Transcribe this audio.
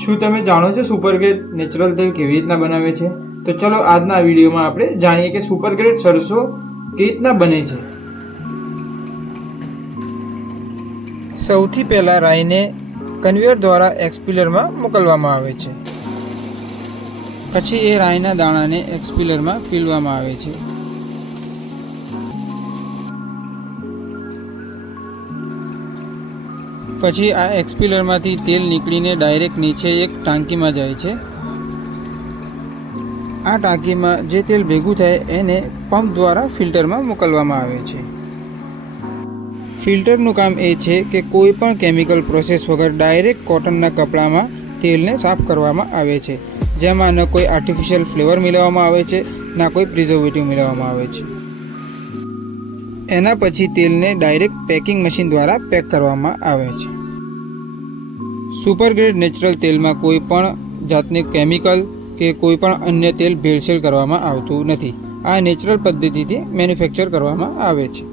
શું તમે જાણો છો સુપરગ્રેડ નેચરલ તેલ કેવી રીતના બનાવે છે? તો ચલો આજના વિડીયોમાં આપણે જાણીએ કે સુપરગ્રેડ સરસો કેવી રીતના બને છે. સૌથી પહેલાં રાઈને કન્વેયર દ્વારા એક્સપીલરમાં મોકલવામાં આવે છે. પછી એ રાઈના દાણાને એક્સપીલરમાં પીલવામાં આવે છે. પછી આ એક્સપીલરમાંથી તેલ નીકળીને ડાયરેક્ટ નીચે એક ટાંકીમાં જાય છે. આ ટાંકીમાં જે તેલ ભેગું થાય એને પંપ દ્વારા ફિલ્ટરમાં મોકલવામાં આવે છે. ફિલ્ટરનું કામ એ છે કે કોઈ પણ કેમિકલ પ્રોસેસ વગર ડાયરેક્ટ કોટનના કપડામાં તેલને સાફ કરવામાં આવે છે, જેમાં ન કોઈ આર્ટિફિશિયલ ફ્લેવર મિલાવવામાં આવે છે, ના કોઈ પ્રિઝર્વેટિવ મિલાવવામાં આવે છે. એના પછી તેલને ડાયરેક્ટ પેકિંગ મશીન દ્વારા પેક કરવામાં આવે છે. સુપરગ્રેડ નેચરલ તેલમાં કોઈ પણ જાતની કેમિકલ કે કોઈ પણ અન્ય તેલ ભેળસેળ કરવામાં આવતું નથી. આ નેચરલ પદ્ધતિથી મેન્યુફેક્ચર કરવામાં આવે છે.